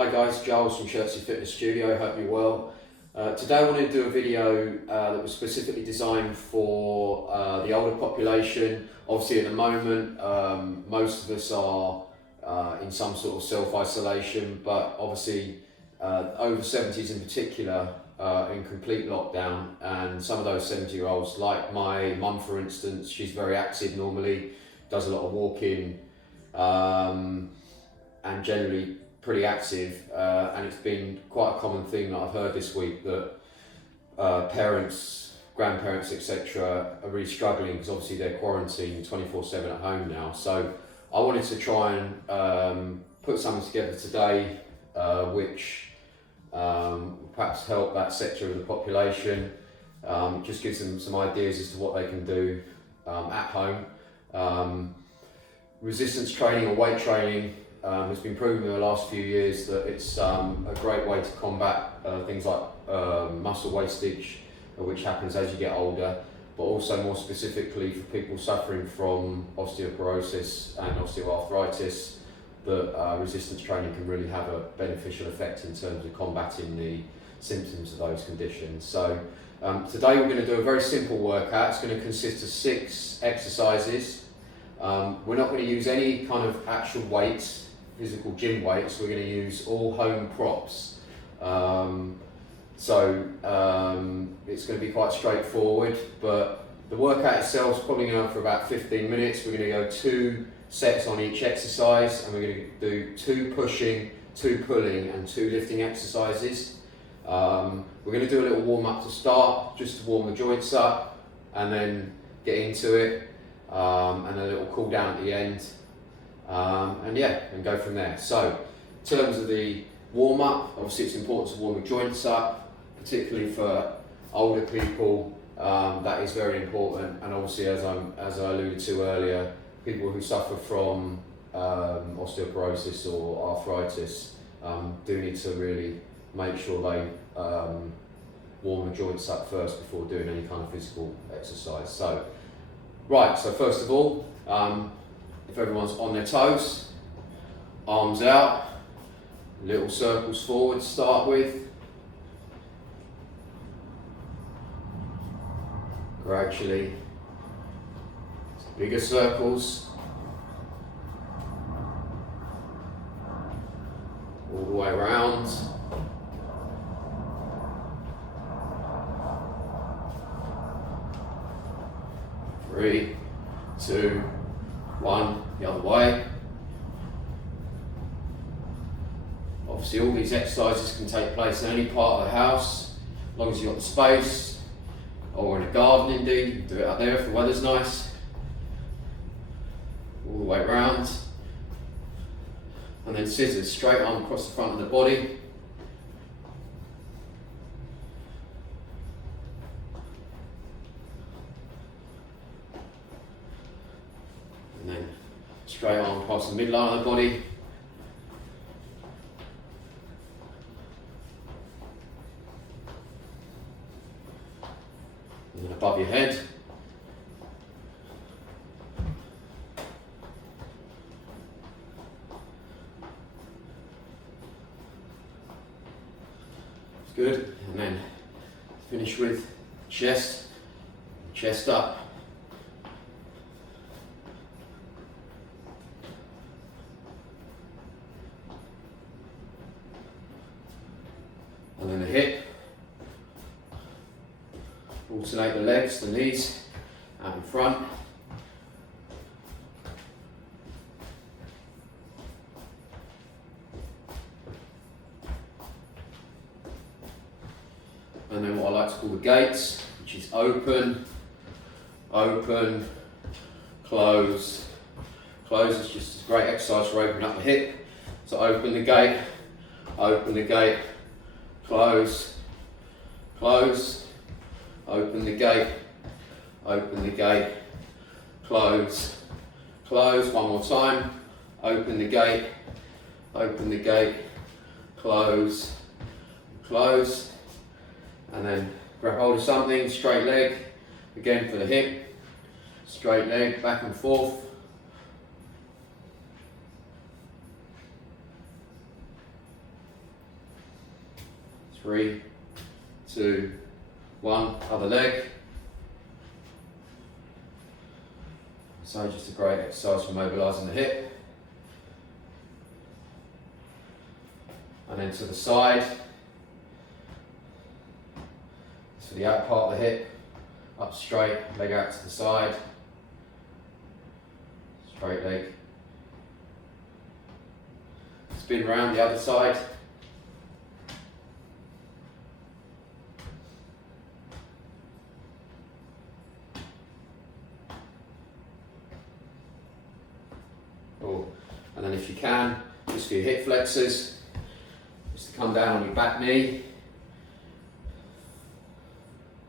Hi guys, Giles from Chertsey Fitness Studio, hope you're well. Today I wanted to do a video that was specifically designed for the older population. Obviously at the moment most of us are in some sort of self-isolation, but obviously over 70s in particular in complete lockdown, and some of those 70-year-olds, like my mum for instance, she's very active normally, does a lot of walking and generally pretty active, and it's been quite a common thing that I've heard this week that parents, grandparents, etc. are really struggling because obviously they're quarantined 24/7 at home now. So I wanted to try and put something together today which perhaps help that sector of the population, just gives them some ideas as to what they can do at home. Resistance training or weight training has been proven in the last few years that it's a great way to combat things like muscle wastage, which happens as you get older, but also more specifically for people suffering from osteoporosis and osteoarthritis, that resistance training can really have a beneficial effect in terms of combating the symptoms of those conditions. So today we're going to do a very simple workout. It's going to consist of 6 exercises. We're not going to use any kind of actual weights, physical gym weights. We're going to use all home props. It's going to be quite straightforward, but the workout itself is probably going to go for about 15 minutes. We're going to go 2 sets on each exercise, and we're going to do 2 pushing, 2 pulling and 2 lifting exercises. We're going to do a little warm up to start, just to warm the joints up, and then get into it. And a little cool down at the end, and go from there. So in terms of the warm up, obviously it's important to warm the joints up, particularly for older people. That is very important, and obviously as I alluded to earlier, people who suffer from osteoporosis or arthritis do need to really make sure they warm the joints up first before doing any kind of physical exercise. So right, so first of all, if everyone's on their toes, arms out, little circles forward to start with. Gradually, bigger circles, all the way around. Three, 2, 1, the other way. Obviously all these exercises can take place in any part of the house, as long as you've got the space, or in a garden indeed. You can do it out there if the weather's nice. All the way around. And then scissors, straight arm across the front of the body. And then straight arm across the midline of the body. And then above your head. It's good. And then finish with chest up. And then the hip. Alternate the legs, the knees out in front. And then what I like to call the gates, which is open, open, close. Close is just a great exercise for opening up the hip. So open the gate, close, close, open the gate, close, close. One more time. Open the gate, close, close. And then grab hold of something, straight leg, again for the hip, straight leg, back and forth. 3, 2, 1, other leg. So just a great exercise for mobilising the hip. And then to the side. So the outer part of the hip, up straight, leg out to the side. Straight leg. Spin round the other side. And then if you can, just for your hip flexors, just to come down on your back knee,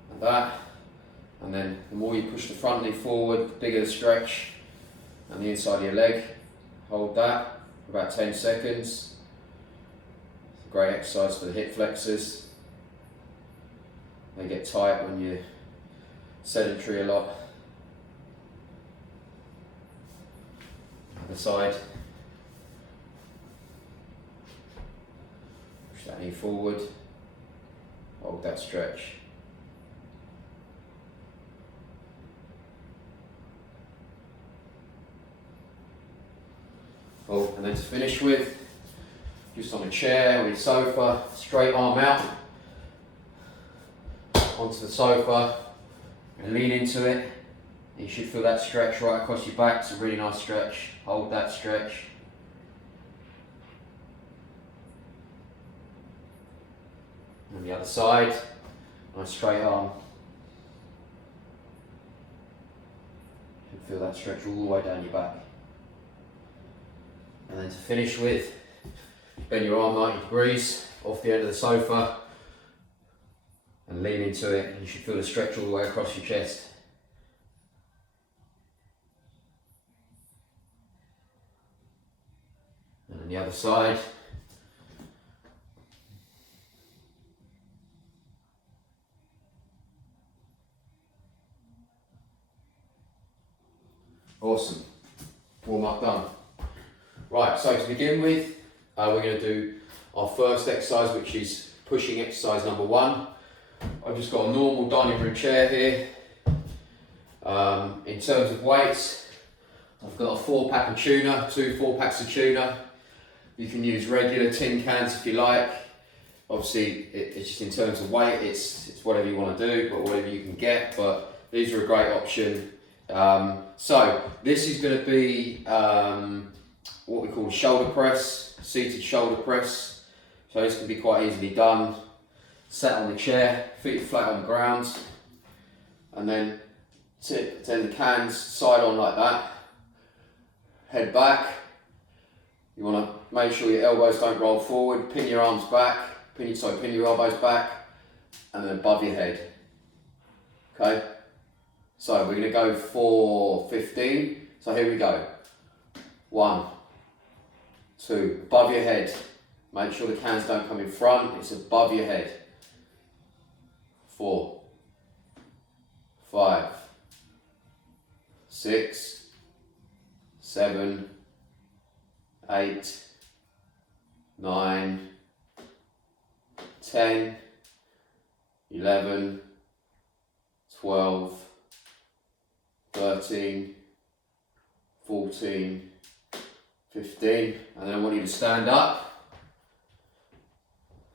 like that. And then the more you push the front knee forward, the bigger the stretch, and the inside of your leg. Hold that for about 10 seconds. It's a great exercise for the hip flexors. They get tight when you're sedentary a lot. Other side. Push that knee forward. Hold that stretch. Oh, and then to finish with, just on a chair or your sofa, straight arm out onto the sofa and lean into it. You should feel that stretch right across your back. It's a really nice stretch. Hold that stretch. And the other side, nice straight arm. You should feel that stretch all the way down your back. And then to finish with, bend your arm 90 degrees off the end of the sofa and lean into it. You should feel the stretch all the way across your chest. And then the other side. Awesome. Warm up done. Right, so to begin with, we're going to do our first exercise, which is pushing exercise number 1. I've just got a normal dining room chair here. In terms of weights, I've got a 4-pack of tuna, 2 4-packs of tuna. You can use regular tin cans if you like. Obviously, it's just in terms of weight, it's whatever you want to do, but whatever you can get. But these are a great option. So this is going to be what we call a shoulder press, seated shoulder press. So this can be quite easily done. Sat on the chair, feet flat on the ground, and then turn the cans side on like that. Head back. You want to make sure your elbows don't roll forward. Pin your arms back. Pin your elbows back, and then above your head. Okay. So we're going to go for 15. So here we go. 1, 2, above your head. Make sure the cans don't come in front, it's above your head. 4, 5, 6, 7, 8, 9, 10, 11, 12, 13, 14, 15, and then I want you to stand up.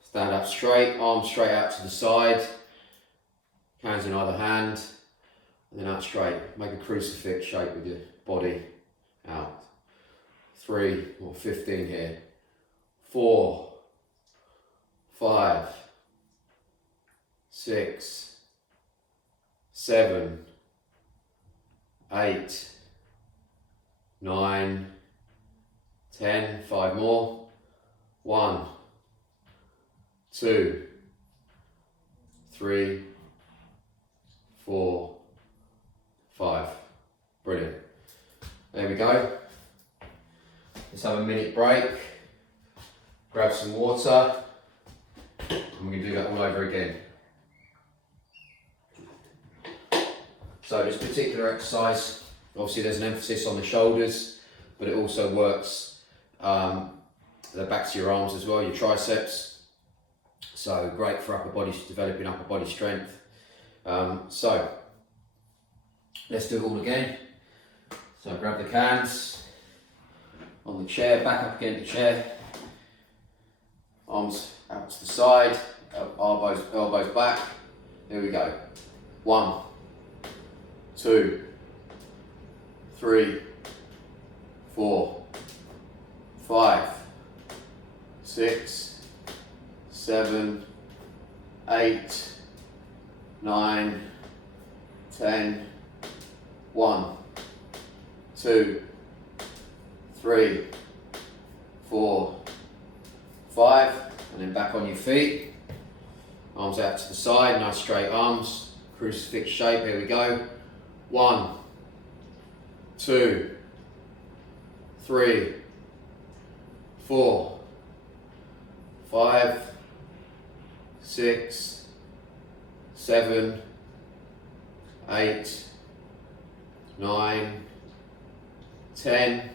Stand up straight, arms straight out to the side, hands in either hand, and then out straight. Make a crucifix shape with your body out. 3 or 15 here. 4, 5, 6, 7, 8, 9, 10, 5 more. 1, 2, 3, 4, 5. Brilliant. There we go. Let's have a minute break. Grab some water. And we're going to do that all over again. So this particular exercise, obviously there's an emphasis on the shoulders, but it also works the backs of your arms as well, your triceps. So great for developing upper body strength. So let's do it all again. So grab the cans on the chair, back up against the chair, arms out to the side, elbows back. Here we go. 1, 2, 3, 4, 5, 6, 7, 8, 9, 10. 1, 2, 3, 4, 5, and then back on your feet. Arms out to the side, nice straight arms, crucifix shape. Here we go. 1, 2, 3, 4, 5, 6, 7, 8, 9, 10,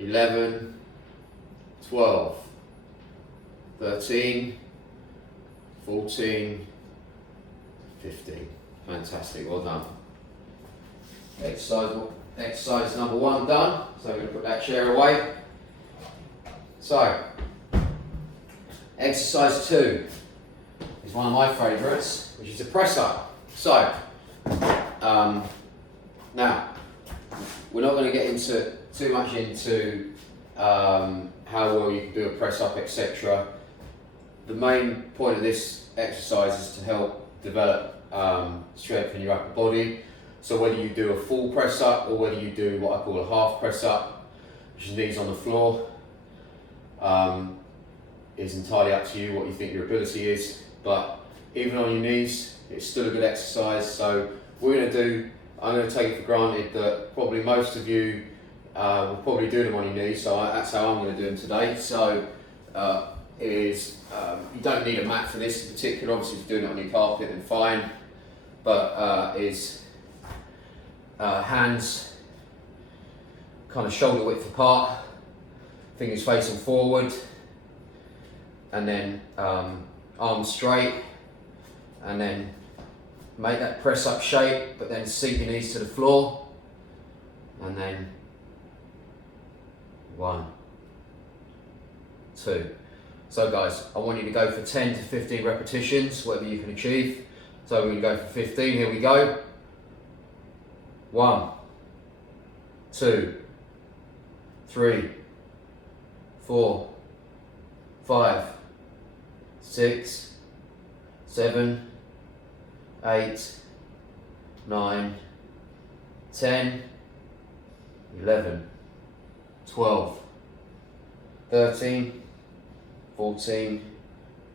11, 12, 13, 14, 15. Fantastic, well done. Exercise number 1 done. So I'm going to put that chair away. So, exercise 2 is one of my favourites, which is a press up. So, now, we're not going to get into too much into how well you can do a press up, etc. The main point of this exercise is to help develop strength in your upper body. So whether you do a full press up or whether you do what I call a half press up, which is knees on the floor, is entirely up to you what you think your ability is. But even on your knees, it's still a good exercise. So I'm going to take it for granted that probably most of you will probably do them on your knees, so that's how I'm going to do them today. So you don't need a mat for this in particular. Obviously if you're doing it on your carpet then fine, but hands kind of shoulder width apart, fingers facing forward, and then arms straight, and then make that press up shape, but then sink your knees to the floor, and then 1, 2. So guys, I want you to go for 10 to 15 repetitions, whatever you can achieve. So we're going to go for 15, here we go. 1, 2, 3, 4, 5, 6, 7, 8, 9, 10, 11, 12, 13, 14,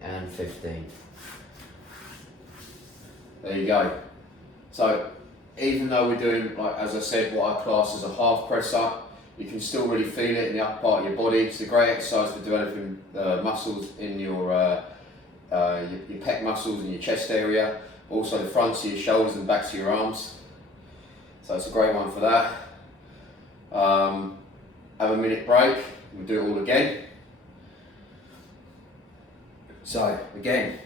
and 15. There you go. So even though we're doing, like as I said, what I class as a half press up, you can still really feel it in the upper part of your body. It's a great exercise for developing muscles in your pec muscles in your chest area, also the fronts of your shoulders and backs of your arms. So it's a great one for that. Have a minute break, we'll do it all again. So again,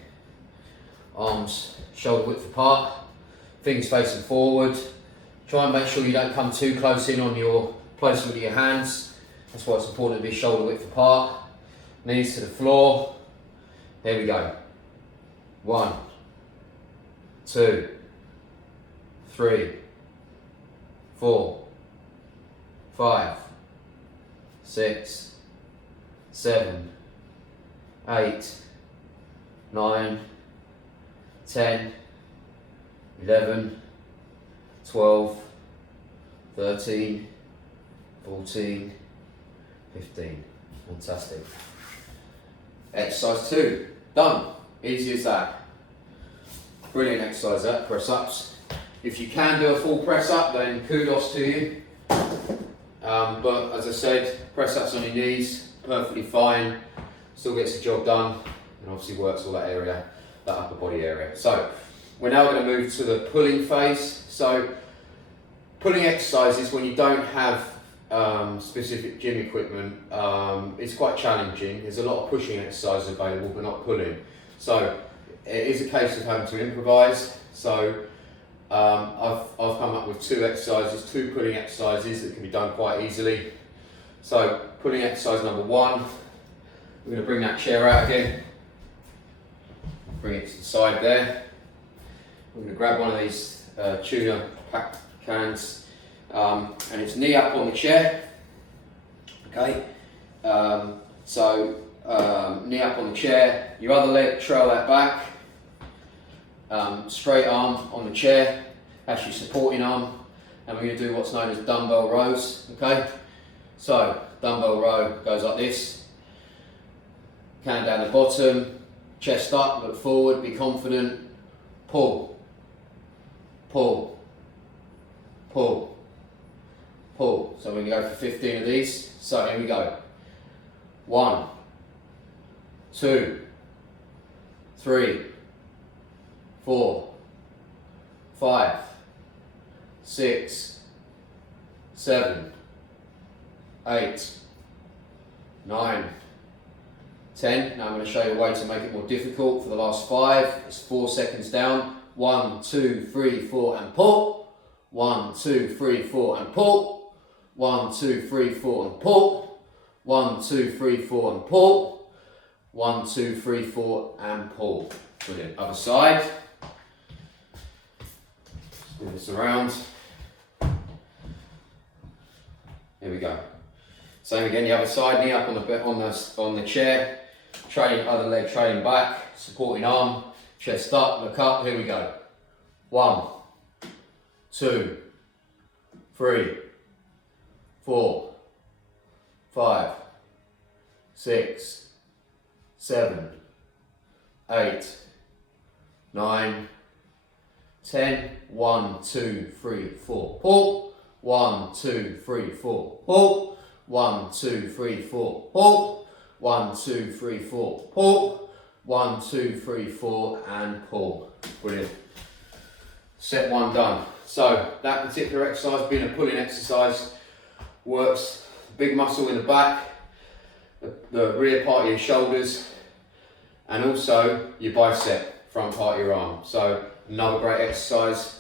arms shoulder width apart, fingers facing forward. Try and make sure you don't come too close in on your placement of your hands. That's why it's important to be shoulder width apart. Knees to the floor. Here we go. 1, 2, 3, 4, 5, 6, 7, 8, 9, 10, 11, 12, 13, 14, 15. Fantastic. Exercise 2, done. Easy as that. Brilliant exercise that, press ups. If you can do a full press up, then kudos to you. But as I said, press ups on your knees, perfectly fine. Still gets the job done, and obviously works all that area, that upper body area. So we're now going to move to the pulling phase. So pulling exercises when you don't have specific gym equipment, it's quite challenging. There's a lot of pushing exercises available, but not pulling. So it is a case of having to improvise. So I've come up with two pulling exercises that can be done quite easily. So pulling exercise number one, we're going to bring that chair out again, bring it to the side there. We're going to grab one of these tuna pack cans, and it's knee up on the chair. Okay, knee up on the chair, your other leg trail that back, straight arm on the chair, that's your supporting arm, and we're going to do what's known as dumbbell rows. Okay, so dumbbell row goes like this, can down the bottom, chest up, look forward, be confident, pull, pull, pull, pull. So we're going to go for 15 of these. So here we go. 1, 2, 3, 4, 5, 6, 7, 8, 9, 10. Now I'm going to show you a way to make it more difficult for the last 5. It's 4 seconds down. 1, 2, 3, 4 and pull. 1, 2, 3, 4 and pull. 1, 2, 3, 4 and pull. 1, 2, 3, 4 and pull. 1, 2, 3, 4 and pull. Brilliant. Other side. Spin this around. Here we go. Same again, the other side, knee up on the chair, trailing other leg trailing back, supporting arm, chest up, look up. Here we go. 1, 2, 3, 4, 5, 6, 7, 8, 9, 10. 1, 2, 3, 4, pull. 1, 2, 3, 4, pull. 1, 2, 3, 4, pull. 1, 2, 3, 4, pull. 1, 2, 3, 4 and pull. Brilliant. Set 1 done. So that particular exercise, being a pulling exercise, works big muscle in the back, the rear part of your shoulders, and also your bicep, front part of your arm. So another great exercise.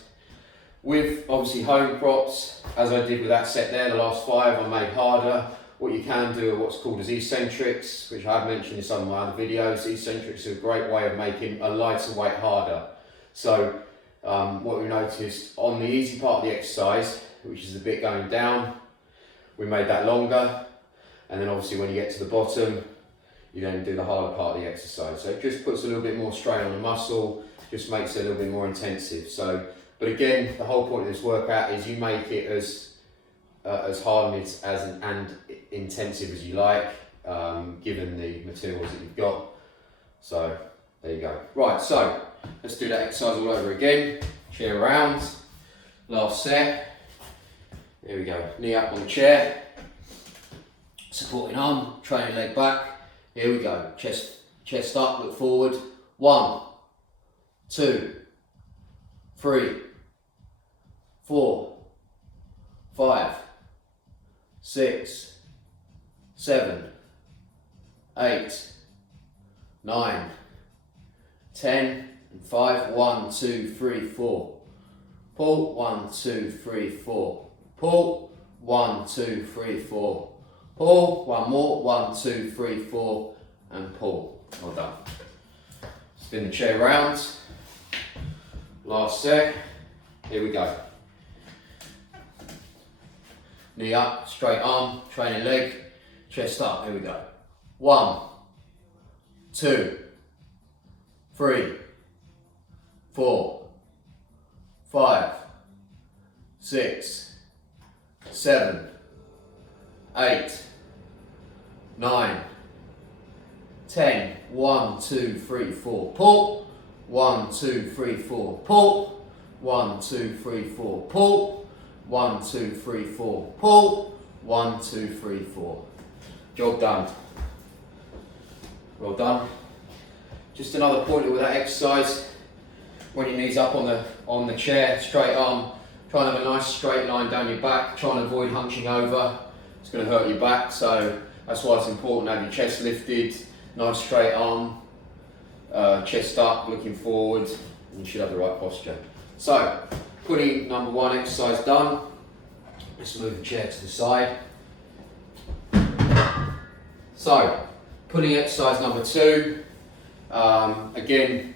With obviously home props, as I did with that set there, the last 5 I made harder. What you can do are what's called as eccentrics, which I've mentioned in some of my other videos. Eccentrics are a great way of making a lighter weight harder. So what we noticed on the easy part of the exercise, which is the bit going down, we made that longer. And then obviously when you get to the bottom, you then do the harder part of the exercise. So it just puts a little bit more strain on the muscle, just makes it a little bit more intensive. So, but again, the whole point of this workout is you make it as hard and intensive as you like, given the materials that you've got. So there you go. Right, so let's do that exercise all over again. Chair around. Last set. Here we go. Knee up on the chair. Supporting arm. Trailing leg back. Here we go. Chest up. Look forward. 1, 2, 3, 4, 5, 6, 7, 8, 9, 10, and 5. 1, 2, 3, 4. Pull. 1, 2, 3, 4. Pull. 1, 2, 3, 4. Pull. One more. 1, 2, 3, 4, and pull. Well done. Spin the chair round. Last set. Here we go. Knee up, straight arm, trailing leg, chest up. Here we go. 1, 2, 3, 4, 5, 6, 7, 8, 9, 10. 1, 2, 3, 4. Pull. 1, 2, 3, 4. Pull. 1, 2, 3, 4. Pull. 1, 2, 3, 4. Pull. 1, 2, 3, 4. Job done. Well done. Just another pointer with that exercise. When your knees up on the chair, straight arm, try and have a nice straight line down your back. Try and avoid hunching over. it's going to hurt your back, so that's why it's important to have your chest lifted, nice straight arm, chest up, looking forward, and you should have the right posture. So, putting number 1 exercise done. Let's move the chair to the side. So, putting exercise number 2. Again,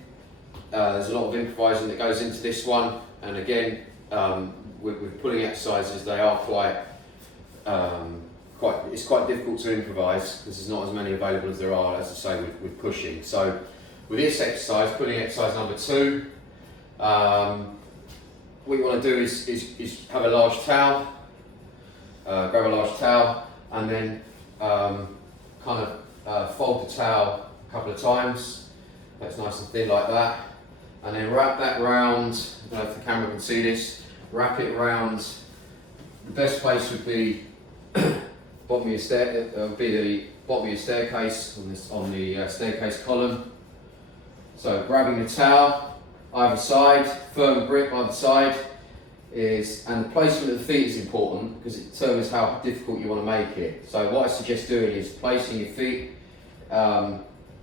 there's a lot of improvising that goes into this one, and again, with pulling exercises, they are it's quite difficult to improvise because there's not as many available as there are, as I say, with pushing. So, with this exercise, pulling exercise number 2, what you want to do is have a large towel, grab a large towel, and then kind of fold the towel a couple of times. That's nice and thin like that, and then wrap that round. I don't know if the camera can see this. Wrap it round. The best place would be bottom of your the bottom of your staircase on the staircase column. So grabbing the towel either side, firm grip either side and the placement of the feet is important because it determines how difficult you want to make it. So what I suggest doing is placing your feet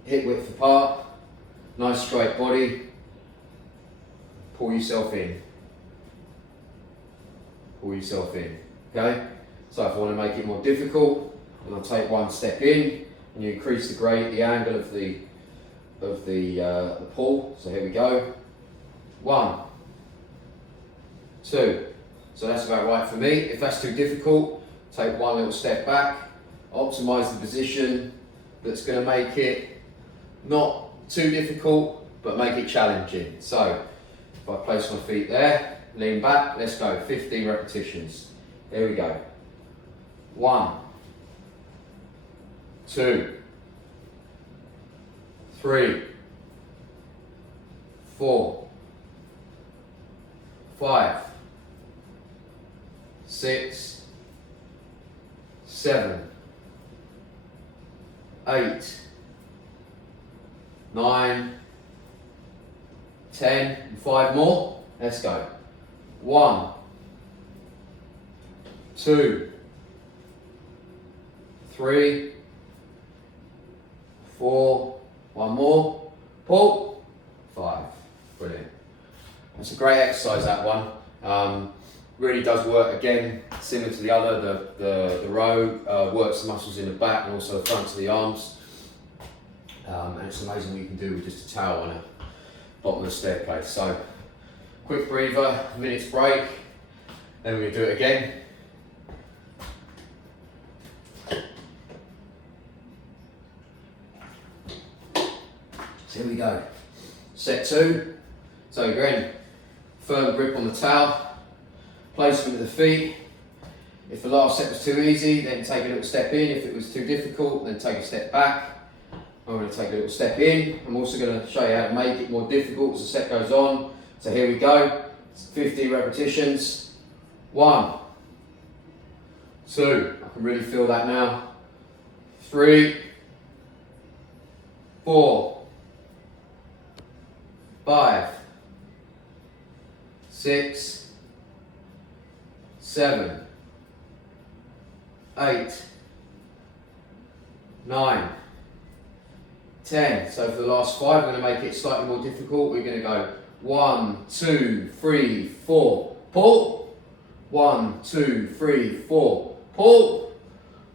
hip width apart, nice straight body, pull yourself in. Pull yourself in, okay? So if I want to make it more difficult, then I'll take 1 step in and you increase the angle of the pull. So here we go. 1, 2. So that's about right for me. If that's too difficult, take 1 little step back, optimize the position that's going to make it not too difficult, but make it challenging. So if I place my feet there, lean back, let's go, 15 repetitions. Here we go. 1, 2, 3, 4, 5, 6, 7, 8, 9, 10, and 5 more. Let's go. 1, 2, 3, 4, 1 more, pull, 5. Brilliant. That's a great exercise, that one. Really does work, again, similar to the other, the row, works the muscles in the back and also the fronts of the arms. And it's amazing what you can do with just a towel on the bottom of the staircase. So, quick breather, a minute's break, then we're going to do it again. So here we go. Set 2. So again, firm grip on the towel, placement of the feet. If the last set was too easy, then take a little step in. If it was too difficult, then take a step back. I'm going to take a little step in. I'm also going to show you how to make it more difficult as the set goes on. So here we go. 15 repetitions. 1, 2. I can really feel that now. 3, 4, 5, 6, 7, 8, 9, 10. So for the last 5, we're going to make it slightly more difficult. We're going to go 1, 2, 3, 4, pull. 1, 2, 3, 4, pull.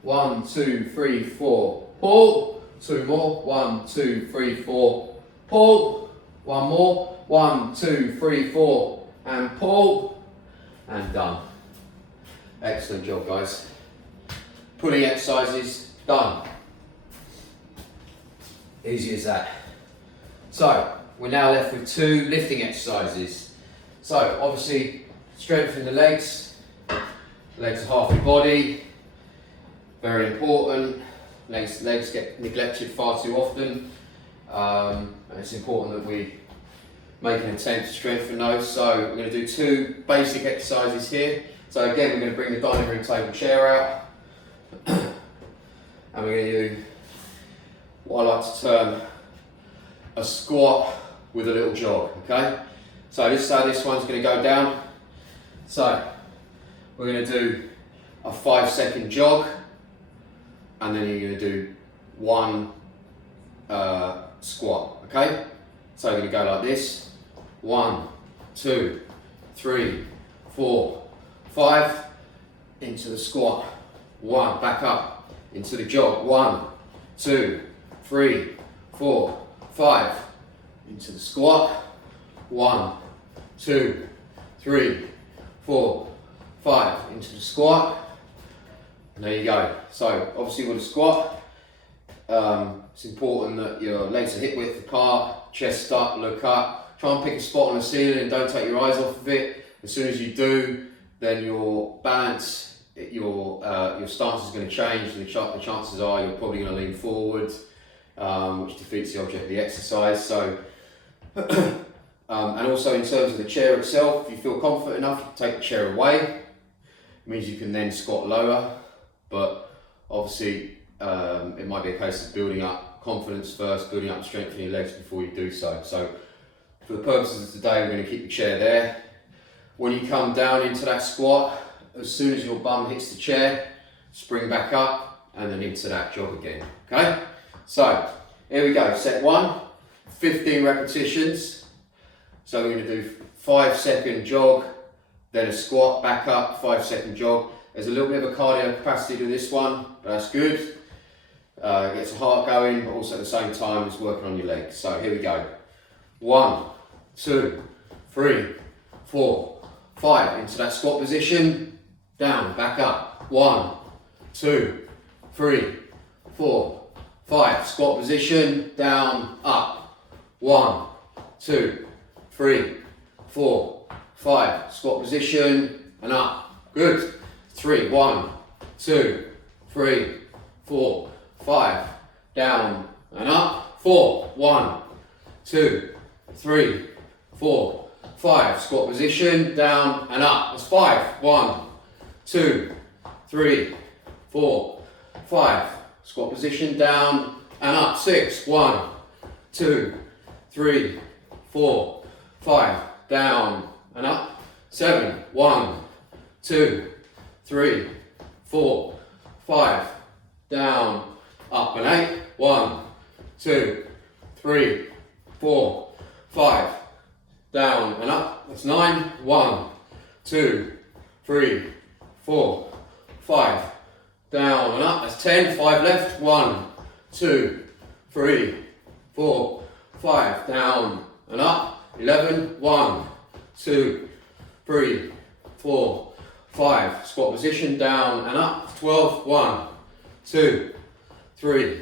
1, 2, 3, 4, pull. 2 more. 1, 2, 3, 4, pull. 1 more. 1, 2, 3, 4, and pull. And done. Excellent job, guys. Pulling exercises done. Easy as that. So, we're now left with 2 lifting exercises. So, obviously, strengthen the legs. Legs are half your body. Very important. Legs get neglected far too often. And it's important that we make an attempt to strengthen those. So, we're going to do 2 basic exercises here. So, again, we're going to bring the dining room table chair out. And we're going to do what I like to term a squat with a little jog, okay? So this is how this one's going to go down. So we're going to do a 5-second jog. and then you're going to do one squat, okay? So you're going to go like this, 1, 2, 3, 4, 5, into the squat, 1, back up, into the jog, 1, 2, 3, 4, 5, into the squat, 1, 2, 3, 4, 5, into the squat, and there you go. So obviously with a squat, it's important that your legs are hip width apart, chest up, look up, try and pick a spot on the ceiling and don't take your eyes off of it. As soon as you do, then your balance, your stance is going to change, and the chances are you're probably going to lean forward, which defeats the object of the exercise. So, and also in terms of the chair itself, if you feel confident enough, take the chair away. It means you can then squat lower, but obviously it might be a case of building up confidence first, building up strength in your legs before you do so. So for the purposes of today, we're going to keep the chair there. When you come down into that squat, as soon as your bum hits the chair, spring back up and then into that jog again, okay? So here we go, set 1, 15 repetitions. So we're going to do 5-second jog, then a squat, back up, 5-second jog. There's a little bit of a cardio capacity to this one, but that's good. Gets the heart going, but also at the same time it's working on your legs. So here we go. 1, 2, 3, 4, 5, into that squat position, down, back up, 1, 2, 3, 4, 5, squat position, down, up, 1, 2, 3, 4, 5, squat position, and up, good, 3, 1, 2, 3, 4, 5, down, and up, 4, 1, 2, 3, 4, 5, squat position, down and up. That's 5. 1, 2, 3, 4, 5. Squat position, down and up. 6. 1, 2, 3, 4, 5. Down and up. 7. 1, 2, 3, 4, 5. Down, up and 8. 1, 2, 3, 4, 5. Down and up. That's 9. 1, 2, 3, 4, 5. Down and up. That's 10. 5 left. 1, 2, 3, 4, 5. Down and up. 11. 1, 2, 3, 4, 5. Squat position. Down and up. 12. 1, 2, 3,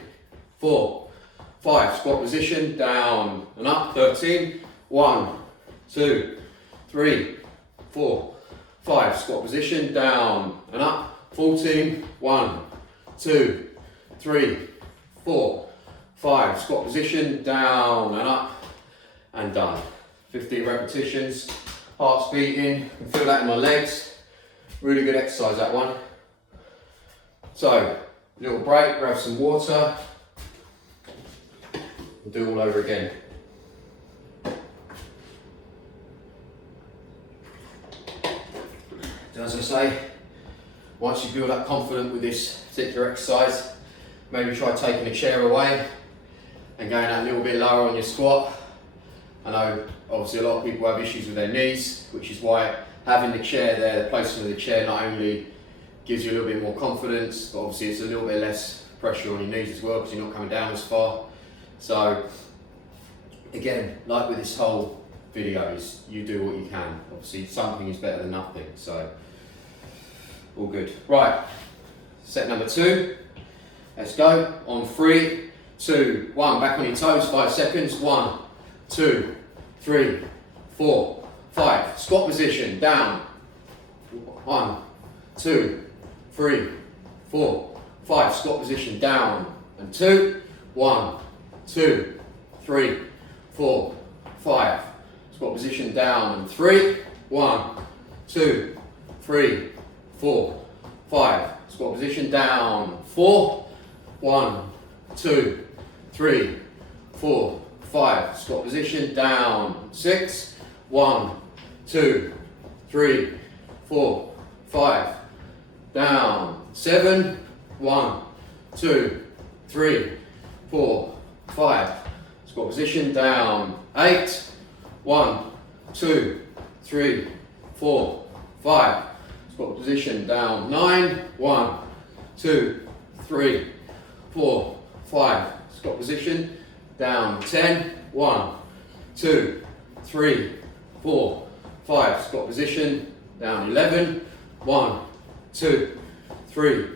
4, 5. Squat position. Down and up. 13. 1, 2, 3, 4, 5. Squat position, down and up. 14. 1, 2, 3, 4, 5. Squat position, down and up, and done. 15 repetitions. Heart's beating. I can feel that in my legs. Really good exercise, that one. So, little break, grab some water. We'll do it all over again. As I say, once you build up confident with this particular exercise, maybe try taking a chair away and going out a little bit lower on your squat. I know obviously a lot of people have issues with their knees, which is why having the chair there, the placement of the chair, not only gives you a little bit more confidence, but obviously it's a little bit less pressure on your knees as well, because you're not coming down as far. So again, like with this whole video, is you do what you can. Obviously something is better than nothing, so all good. Right, set number 2. Let's go. On 3, 2, 1. Back on your toes, 5 seconds. 1, 2, 3, 4, 5. Squat position, down. 1, 2, 3, 4, 5. Squat position, down and 2. 1, 2, 3, 4, 5. Squat position, down and 3. 1, 2, 3, 4, 5. Squat position, down. 4. 1, 2, 3, 4, 5. Squat position, down. 6. 1, 2, 3, 4, 5. Down. 7. 1, 2, 3, 4, 5. Squat position, down. 8, 1, 2, 3, 4, 5. Squat position, down. 9, 1, 2, 3, 4, 5. Squat position, down. 10, 1, 2, 3, 4, 5. Squat position, down. 11, 1, 2, 3,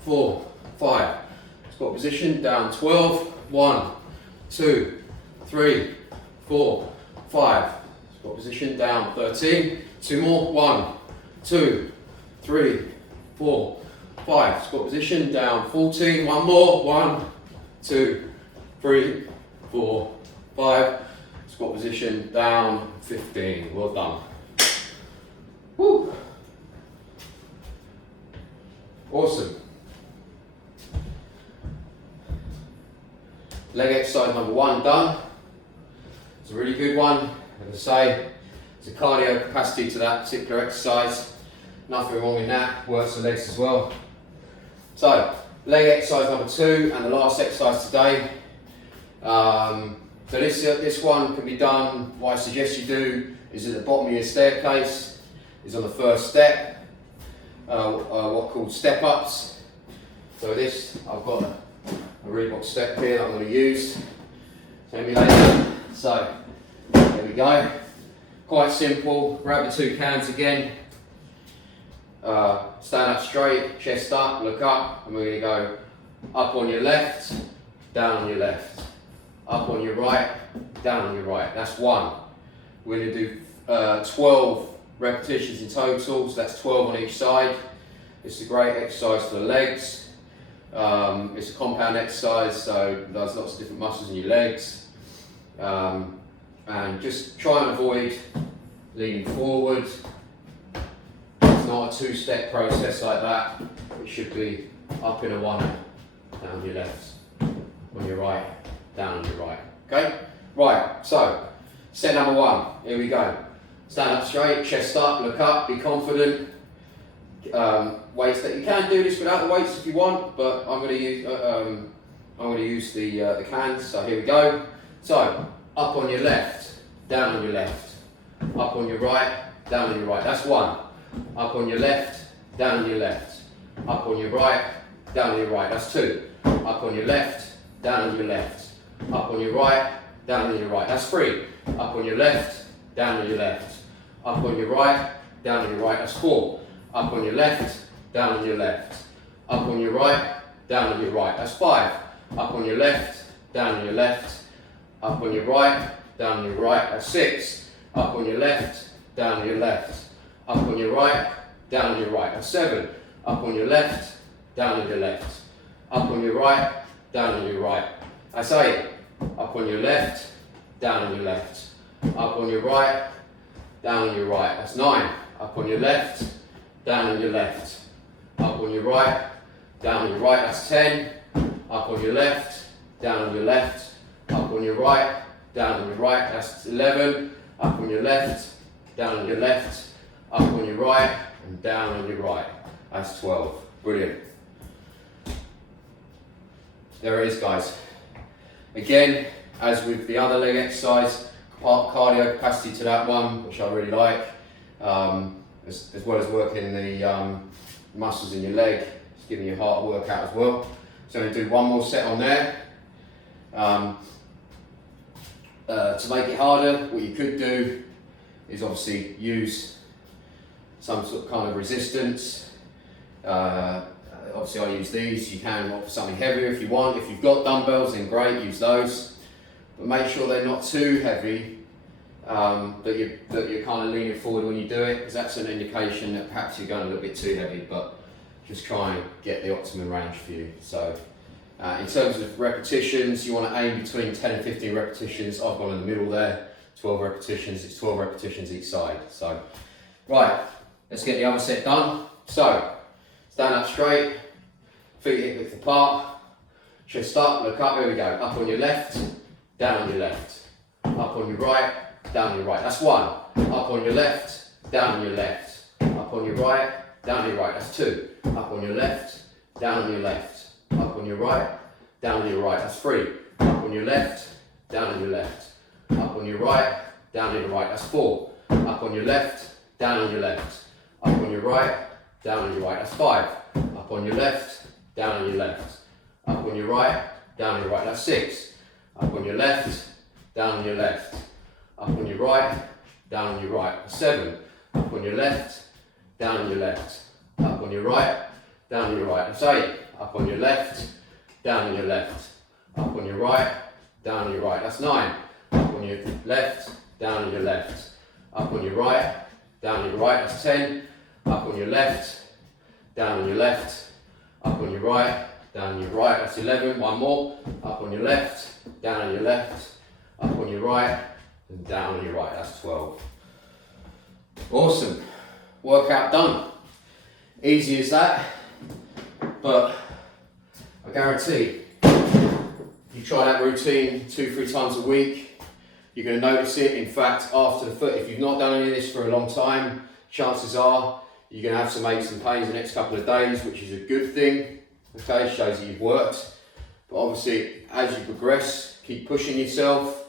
4, 5. Squat position, down. 12, 1, 2, 3, 4, 5. Squat position, down. 13, 2 more. 1, 2, 3, 4, 5. Squat position, down. 14, 1 more. 1, 2, 3, 4, 5. Squat position, down. 15. Well done. Woo. Awesome. Leg exercise number 1 done. It's a really good one. As I say, it's a cardio capacity to that particular exercise. Nothing wrong in that. Works the legs as well. So, leg exercise number 2 and the last exercise today. So this one can be done. What I suggest you do is at the bottom of your staircase. Is on the first step. What called step ups. So this, I've got a Reebok step here that I'm going to use to emulate that. So there we go. Quite simple. Grab the 2 cans again. Stand up straight, chest up, look up, and we're going to go up on your left, down on your left, up on your right, down on your right. That's 1. We're going to do 12 repetitions in total, so that's 12 on each side. It's a great exercise for the legs. It's a compound exercise, so it does lots of different muscles in your legs. And just try and avoid leaning forward. It's not a 2-step process like that. It should be up in a 1, down your left, on your right, down on your right. Okay? Right, so set number 1. Here we go. Stand up straight, chest up, look up, be confident. Weights that you can do this without the weights if you want, but I'm going to use the cans. So here we go. So up on your left, down on your left, up on your right, down on your right. That's 1. Up on your left, down on your left, up on your right, down on your right. That's 2. Up on your left, down on your left, up on your right, down on your right. That's 3. Up on your left, down on your left, up on your right, down on your right. That's 4. Up on your left, down on your left, up on your right, down on your right. That's 5. Up on your left, down on your left, up on your right, down on your right. That's 6. Up on your left, down on your left, up on your right, down on your right. That's 7. Up on your left, down on your left, up on your right, down on your right. That's 8. Up on your left, down on your left, up on your right, down on your right. That's 9. Up on your left, down on your left, up on your right, down on your right. That's 10. Up on your left, down on your left, up on your right, down on your right. That's 11. Up on your left, down on your left, up on your right, and down on your right. That's 12. Brilliant. There it is, guys. Again, as with the other leg exercise, cardio capacity to that one, which I really like, as well as working the muscles in your leg, it's giving your heart a workout as well. So I'm going to do one more set on there. To make it harder, what you could do is obviously use some sort of kind of resistance. Obviously I use these. You can opt for something heavier if you want. If you've got dumbbells, then great, use those. But make sure they're not too heavy, that you're kind of leaning forward when you do it, because that's an indication that perhaps you're going a little bit too heavy, but just try and get the optimum range for you. So in terms of repetitions, you want to aim between 10 and 15 repetitions. I've gone in the middle there, 12 repetitions. It's 12 repetitions each side. So, right, let's get the other set done. So, stand up straight, feet hip width apart, chest up, look up, here we go. Up on your left, down on your left, up on your right, down on your right. That's 1. Up on your left, down on your left, up on your right, down on your right. That's 2. Up on your left, down on your left, up on your right, down on your right, that's 3. Up on your left, down on your left, up on your right, down on your right, that's 4. Up on your left, down on your left, up on your right, down on your right, that's 5. Up on your left, down on your left, up on your right, down on your right, that's 6. Up on your left, down on your left, up on your right, down on your right, that's 7. Up on your left, down on your left, up on your right, down on your right, that's 8. Up on your left, down on your left, up on your right, down on your right, that's 9. Up on your left, down on your left, up on your right, down on your right, that's 10. Up on your left, down on your left, up on your right, down on your right, that's 11. One more. Up on your left, down on your left, up on your right, and down on your right, that's 12. Awesome. Workout done. Easy as that, but I guarantee you try that routine 2-3 times a week, you're going to notice it. In fact, after the foot, if you've not done any of this for a long time, chances are you're going to have some aches and pains the next couple of days, which is a good thing. Okay, shows that you've worked. But obviously, as you progress, keep pushing yourself.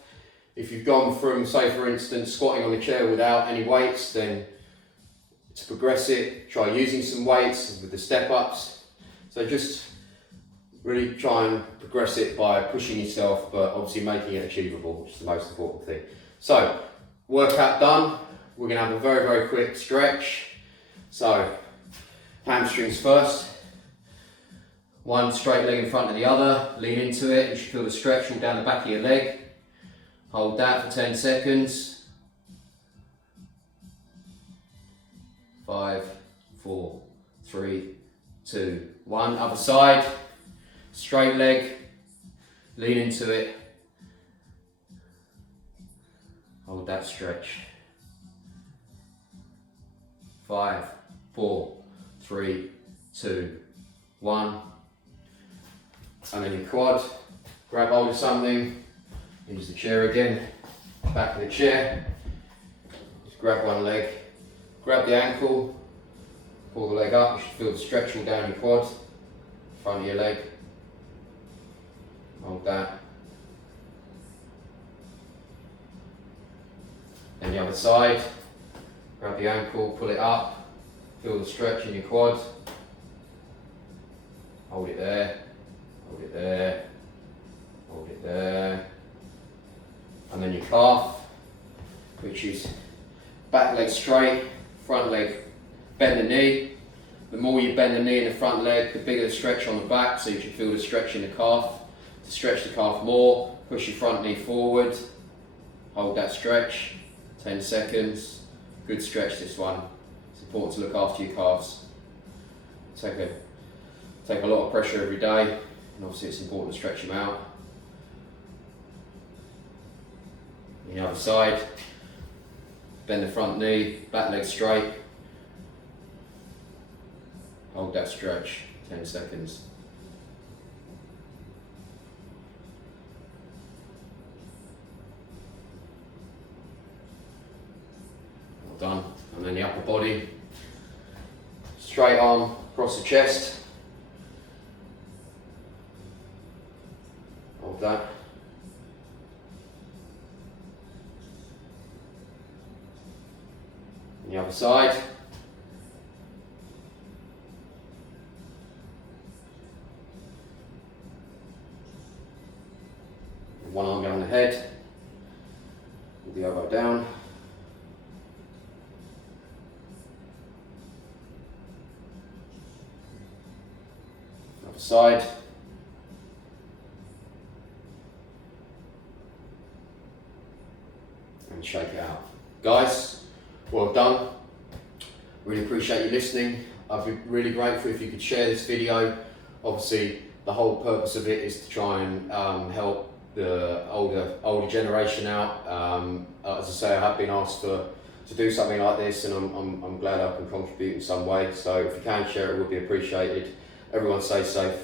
If you've gone from, say for instance, squatting on the chair without any weights, then to progress it, try using some weights with the step-ups. So just really try and progress it by pushing yourself, but obviously making it achievable, which is the most important thing. So, workout done. We're going to have a very, very quick stretch. So, hamstrings first. One straight leg in front of the other. Lean into it. You should feel the stretch all down the back of your leg. Hold that for 10 seconds. 5, 4, 3, 2, 1. Other side. Straight leg. Lean into it. Hold that stretch. 5, 4, 3, 2, 1. And then your quad. Grab hold of something. Use the chair again. Back of the chair. Just grab one leg. Grab the ankle. Pull the leg up. You should feel the stretch all down your quad. Front of your leg. Hold that. Then the other side. Grab the ankle, pull it up. Feel the stretch in your quad. Hold it there. Hold it there. Hold it there. And then your calf, which is back leg straight, front leg, bend the knee. The more you bend the knee in the front leg, the bigger the stretch on the back, so you should feel the stretch in the calf. To stretch the calf more, push your front knee forward, hold that stretch, 10 seconds. Good stretch this one. It's important to look after your calves. Take a lot of pressure every day, and obviously it's important to stretch them out. The other side, bend the front knee, back leg straight. Hold that stretch, 10 seconds. Well done. And then the upper body, straight arm across the chest. Hold that. And the other side. One arm behind the head, with the elbow down. Other side. And shake it out. Guys, well done. Really appreciate you listening. I'd be really grateful if you could share this video. Obviously, the whole purpose of it is to try and help the older generation out. As I say, I have been asked to do something like this, and I'm glad I can contribute in some way. So if you can share it, would be appreciated. Everyone stay safe.